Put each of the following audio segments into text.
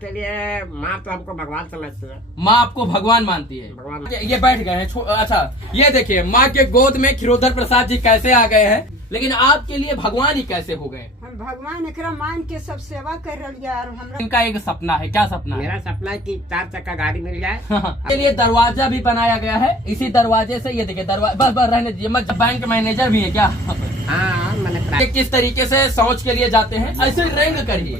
के लिए माँ तो हमको भगवान समझती है। माँ आपको भगवान मानती है। भगवान। ये बैठ गए हैं। अच्छा ये देखिए, माँ के गोद में खिरोधर प्रसाद जी कैसे आ गए हैं, लेकिन आपके लिए भगवान ही कैसे हो गए? हम भगवान एकरा मान के सब सेवा कर रही है। और हमरा इनका एक सपना है। क्या सपना है? मेरा सपना है कि 4 चक्का गाड़ी मिल जाए। के लिए दरवाजा भी बनाया गया है। इसी दरवाजे से ये देखिए दरवाजा, बस रहने दीजिए मत। बैंक मैनेजर भी है क्या? हाँ मैंने किस तरीके से शौच के लिए जाते हैं, ऐसे रेंग करिए।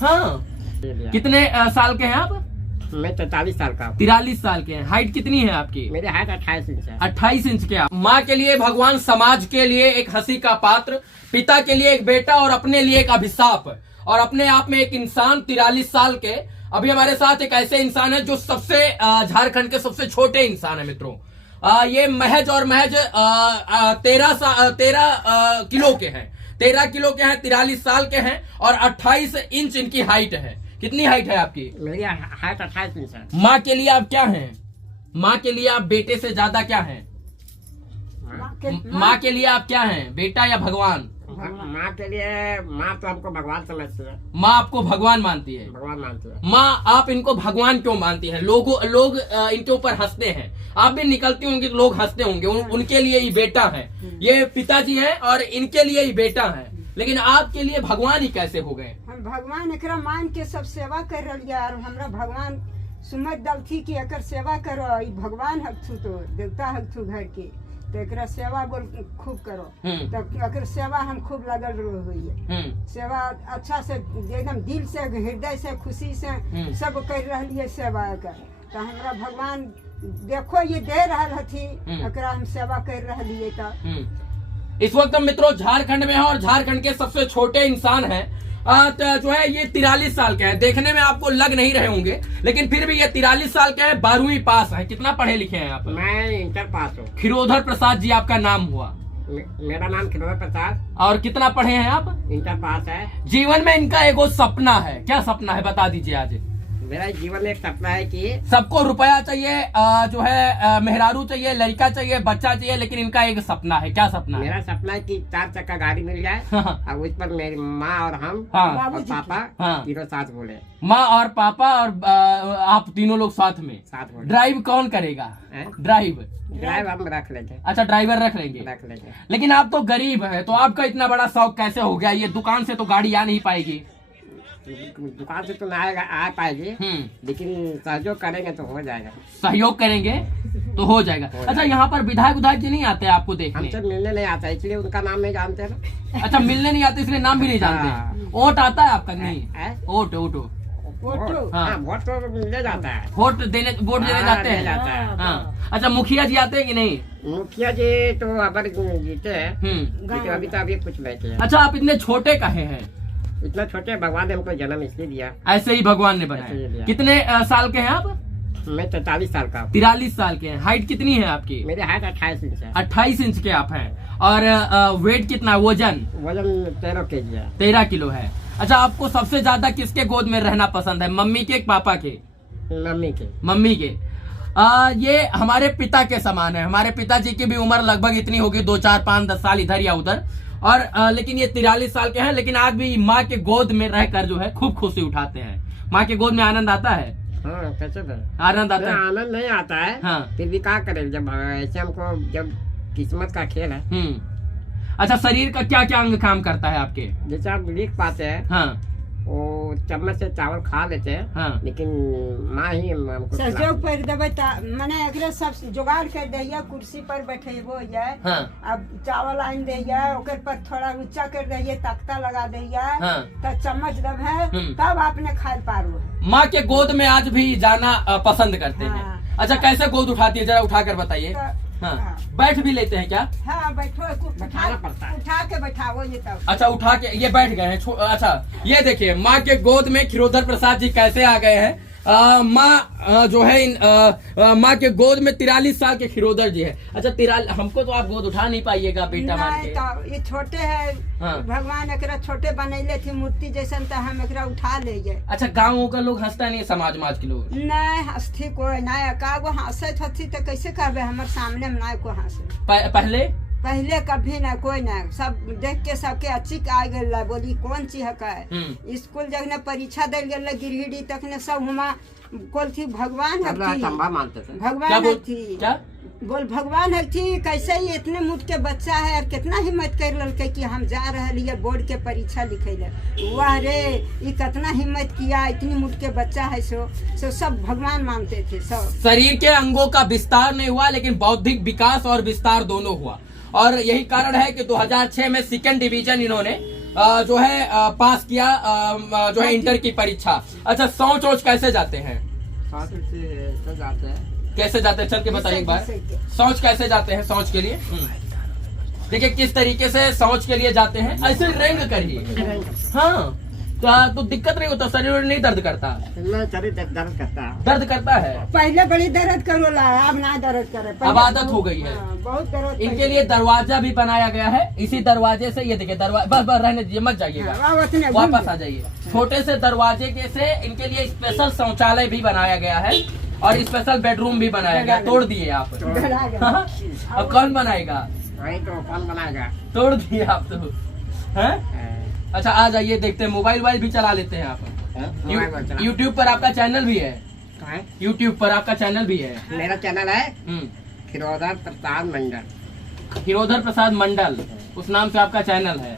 हाँ, कितने साल के हैं आप? मैं 43 साल का हूँ। 43 साल के हैं। हाइट कितनी है आपकी? मेरे हाइट 28 इंच है। 28 इंच के आप। माँ के लिए भगवान, समाज के लिए एक हंसी का पात्र, पिता के लिए एक बेटा और अपने लिए एक अभिशाप, और अपने आप में एक इंसान 43 साल के। अभी हमारे साथ एक ऐसे इंसान है जो सबसे झारखंड के सबसे छोटे इंसान है मित्रों। ये महज और महज 13 किलो के हैं। 13 किलो के हैं, 43 साल के हैं और 28 इंच इनकी हाइट है। कितनी हाइट है आपकी? मेरी हाइट 28 इंच है। माँ के लिए आप क्या हैं? माँ के लिए आप बेटे से ज्यादा क्या हैं? माँ के लिए आप क्या हैं, बेटा या भगवान? माँ के लिए माँ तो हमको भगवान समझती है। माँ आपको भगवान मानती है। भगवान मानती है। माँ आप इनको भगवान क्यों मानती हैं? लोग इनके ऊपर हंसते हैं, आप भी निकलती होंगी तो लोग हंसते होंगे। उनके लिए ही बेटा है, ये पिताजी हैं और इनके लिए ही बेटा है, लेकिन आपके लिए भगवान ही कैसे हो गए? हम भगवान एकरा मान के सब सेवा कर रही है। और हमरा भगवान सुमत दलथी की एकर सेवा करो। ई भगवान हकथू तो देवता हकथू घर के, तो एकरा सेवा बोल खूब करो। तो एकर सेवा हम खूब लगल हुई है। सेवा अच्छा से एकदम दिल से, हृदय से, खुशी से सब कर रही है सेवा एकर। तो हमरा भगवान देखो ये दे रहल हथी, एकरा हम सेवा कर रही है। तो इस वक्त हम मित्रों झारखंड में हैं और झारखंड के सबसे छोटे इंसान हैं। तो जो है ये 43 साल के हैं। देखने में आपको लग नहीं रहे होंगे, लेकिन फिर भी ये 43 साल के हैं, 12वीं पास है। कितना पढ़े लिखे हैं आप? मैं इंटर पास हूँ। खिरोधर प्रसाद जी आपका नाम हुआ? मेरा नाम खिरोधर प्रसाद। और कितना पढ़े हैं आप? इंटर पास है। जीवन में इनका एगो सपना है। क्या सपना है बता दीजिए आज। मेरा जीवन में एक सपना है कि सबको रुपया चाहिए, जो है मेहरारू चाहिए, लड़का चाहिए, बच्चा चाहिए, लेकिन इनका एक सपना है। क्या सपना है? मेरा सपना है कि 4 चक्का गाड़ी मिल जाए और उस पर मेरी माँ और हम और पापा तीनों साथ बोले। माँ और पापा और आप तीनों लोग साथ में बोले। ड्राइव कौन करेगा? ड्राइव हम रख लेंगे। अच्छा ड्राइवर रख लेंगे। लेकिन आप तो गरीब है, तो आपका इतना बड़ा शौक कैसे हो गया? ये दुकान से तो गाड़ी आ नहीं पाएगी। दुकान से तो ना आ पाएगी, लेकिन सहयोग करेंगे तो हो जाएगा। सहयोग करेंगे तो हो जाएगा। अच्छा यहाँ पर विधायक जी नहीं आते आपको देखने? हमसे मिलने नहीं आता, इसलिए उनका नाम नहीं जानते ना। अच्छा मिलने नहीं आते इसलिए नाम भी नहीं जानते। वोट आता है आपका? नहीं। वोट वोट तो मिलने जाता है। वोट देने जाते हैं। हाँ। अच्छा मुखिया जी आते हैं कि नहीं? मुखिया जी तो अबर जीते हैं, लेकिन अभी तो अभी कुछ नहीं किया। अच्छा आप इतने छोटे काहे हैं? इतना छोटे भगवान ने हमको जन्म इसलिए दिया। ऐसे ही भगवान ने बनाया। कितने साल के हैं आप? मैं 43 साल का हूँ। 43 साल के हैं। हाइट कितनी है आपकी? मेरी हाइट 28 इंच है। 28 इंच के आप हैं। और वेट कितना? वजन 13 kg है। 13 किलो है। अच्छा आपको सबसे ज्यादा किसके गोद में रहना पसंद है, मम्मी के पापा के? मम्मी के। ये हमारे पिता के समान है। हमारे पिताजी की भी उम्र लगभग इतनी होगी, 2, 4, 5, 10 साल इधर या उधर। और लेकिन ये 43 साल के हैं, लेकिन आज भी माँ के गोद में रहकर जो है खूब खुशी उठाते हैं। माँ के गोद में आनंद आता है? हाँ, कैसे आनंद आता है? आनंद नहीं आता है। हाँ। फिर भी क्या करें, जब ऐसे हमको, जब किस्मत का खेल है। अच्छा शरीर का क्या क्या अंग काम करता है आपके? जैसे आप लिख पाते हैं। हाँ। वो चम्मच से चावल खा लेते हैं। हाँ। लेकिन माँ ही हमको सहयोग कर देवे, मैंने एकरे सब जुगाड़ कर दिया। कुर्सी पर बैठेबो जाए। हाँ। अब चावल आन दिया, ओकर पर थोड़ा ऊंचा कर दिए, तख्ता लगा दिया। हाँ। तब चम्मच दब है, तब आपने खाए पारो। माँ के गोद में आज भी जाना पसंद करते हैं। अच्छा कैसे गोद उठाती है, जरा उठा कर बताइए। हाँ। बैठ भी लेते हैं क्या? हाँ बैठो, बैठाना पड़ता है। उठा के बैठाओ ये तब। अच्छा उठा के ये बैठ गए हैं। अच्छा ये देखिए माँ के गोद में खिरोधर प्रसाद जी कैसे आ गए हैं। माँ जो है माँ के गोद में 43 साल के खिरोधर जी है। अच्छा हमको तो आप गोद उठा नहीं पाइएगा बेटा मान के। तो ये छोटे है। हाँ। भगवान एकरा छोटे बनैले थे मूर्ति जैसन, तो हम एकरा उठा ले गए। अच्छा गाँव का लोग हंसता नहीं, समाज के लोग नहीं हंसती कोई नहीं। का गो हंसत हथी तो कैसे कहबे, हमारे सामने में नहीं को हंसे। पहले पहले कभी ना कोई ना, सब देख के सबके अच्छी आ गया, बोली कौन चीज है। स्कूल जब ने परीक्षा दे गया गिरहिड़ी तक ने सब हुआ बोल थी भगवान है थी, भगवान है थी, बोल भगवान है थी। कैसे ही इतने मुठ के बच्चा है और कितना हिम्मत कर ललके कि हम जा रहे लिए बोर्ड के परीक्षा लिखे ले। वाह रे, ये कितना हिम्मत किया, इतनी मुठ के बच्चा है। सो सब भगवान मानते थे। सब शरीर के अंगों का विस्तार नहीं हुआ, लेकिन बौद्धिक विकास और विस्तार दोनों हुआ। और यही कारण है कि 2006 में 2nd डिवीजन इन्होंने जो है पास किया, जो है इंटर की परीक्षा। अच्छा, शौच वोच कैसे जाते हैं? कैसे जाते हैं, चल के बताइए एक बार। शौच कैसे जाते हैं? शौच के लिए देखिए किस तरीके से शौच के लिए जाते हैं। ऐसे रेंग करिए, हाँ, तो दिक्कत नहीं होता, शरीर नहीं दर्द करता? दर्द करता है। पहले बड़ी दर्द करो ला, अब ना दर्द करे, अब आदत हो गई है। बहुत दर्द। इनके लिए दरवाजा भी बनाया गया है। इसी दरवाजे से, ये देखिए दरवाजा, बस रहने दीजिए, मत जाइएगा, वापस आ जाइए। छोटे से दरवाजे के से इनके लिए स्पेशल शौचालय भी बनाया गया है और स्पेशल बेडरूम भी बनाया गया। तोड़ दिए आप? अब कौन बनाएगा? कौन बनाएगा? तोड़ दिए आप तो, हैं? अच्छा, आ जाइए, देखते हैं। मोबाइल भी चला लेते हैं आप? यूट्यूब पर आपका चैनल भी है? यूट्यूब पर आपका चैनल भी है? मेरा चैनल है खिरोधर प्रसाद मंडल। खिरोधर प्रसाद मंडल, उस नाम से आपका चैनल है?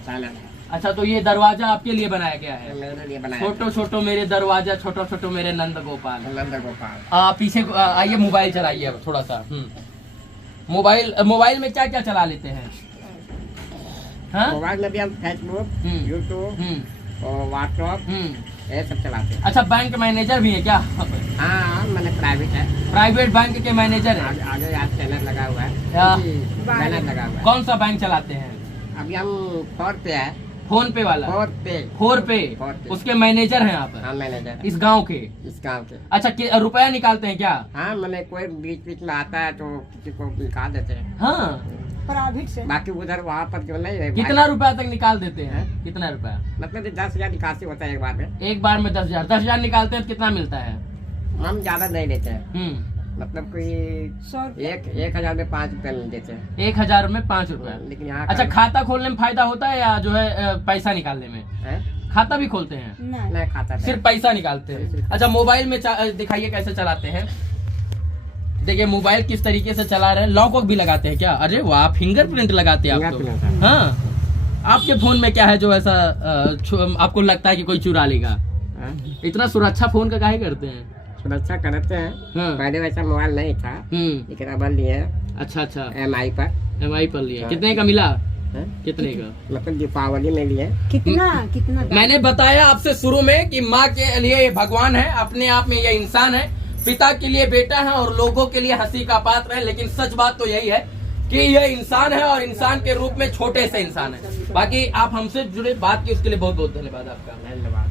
अच्छा, तो ये दरवाजा आपके लिए बनाया गया है? मेरे लिए बनाया। छोटो छोटो मेरे दरवाजा, छोटो छोटो मेरे नंद गोपाल। गोपाल। पीछे आइए, मोबाइल चलाइए अब थोड़ा सा। मोबाइल में क्या क्या चला लेते हैं? हाँ? मोबाइल में भी हम फेसबुक, यूट्यूब और व्हाट्सएप ये सब चलाते हैं। अच्छा, बैंक मैनेजर भी है क्या? हाँ, मैंने प्राइवेट है। प्राइवेट बैंक के मैनेजर है? आगे आज चैनल लगा हुआ है, बैनर लगा हुआ है। कौन सा बैंक चलाते हैं? अभी हम फोन पे है। फोन पे वाला? फोर पे उसके मैनेजर हैं आप? हाँ, मैनेजर इस गांव के? इस गांव के। अच्छा, रुपया निकालते हैं क्या? हाँ, मैंने कोई बीच में आता है तो किसी को निकाल देते हैं। हाँ, प्राइवेट से। बाकी उधर वहाँ पर जो नहीं है। कितना रुपया तक निकाल देते हैं? कितना रुपया? मतलब 10,000 निकासी होता है एक बार में। एक बार में 10,000? 10,000 निकालते हैं तो कितना मिलता है? हम ज्यादा नहीं लेते हैं। मतलब कोई 1,000 में 5 रुपया देते हैं। 1,000 में 5 रुपया? लेकिन यहाँ अच्छा, खाता खोलने में फायदा होता है या जो है पैसा निकालने में? खाता भी खोलते हैं? नहीं, खाता सिर्फ पैसा निकालते हैं। अच्छा, मोबाइल में दिखाइए कैसे चलाते हैं। देखिए मोबाइल किस तरीके से चला रहे हैं। लॉक वॉक भी लगाते हैं क्या? अरे वाह, फिंगरप्रिंट लगाते हैं आप तो। हाँ, आपके फोन में क्या है जो ऐसा आपको लगता है कि कोई चुरा लेगा? इतना सुरक्षा फोन का काहे करते हैं? सुरक्षा करते हैं। हाँ। पहले वैसा मोबाइल नहीं था, लेकिन अब लिए। अच्छा, MI पर लिए। कितने का मिला? कितने का? मतलब दीपावली में लिए। कितना मैंने बताया आपसे शुरू में कि माँ के लिए भगवान है, अपने आप में ये इंसान है, पिता के लिए बेटा है और लोगों के लिए हंसी का पात्र है। लेकिन सच बात तो यही है कि ये इंसान है और इंसान के रूप में छोटे से इंसान है। बाकी आप हमसे जुड़े बात की उसके लिए बहुत बहुत धन्यवाद आपका। धन्यवाद।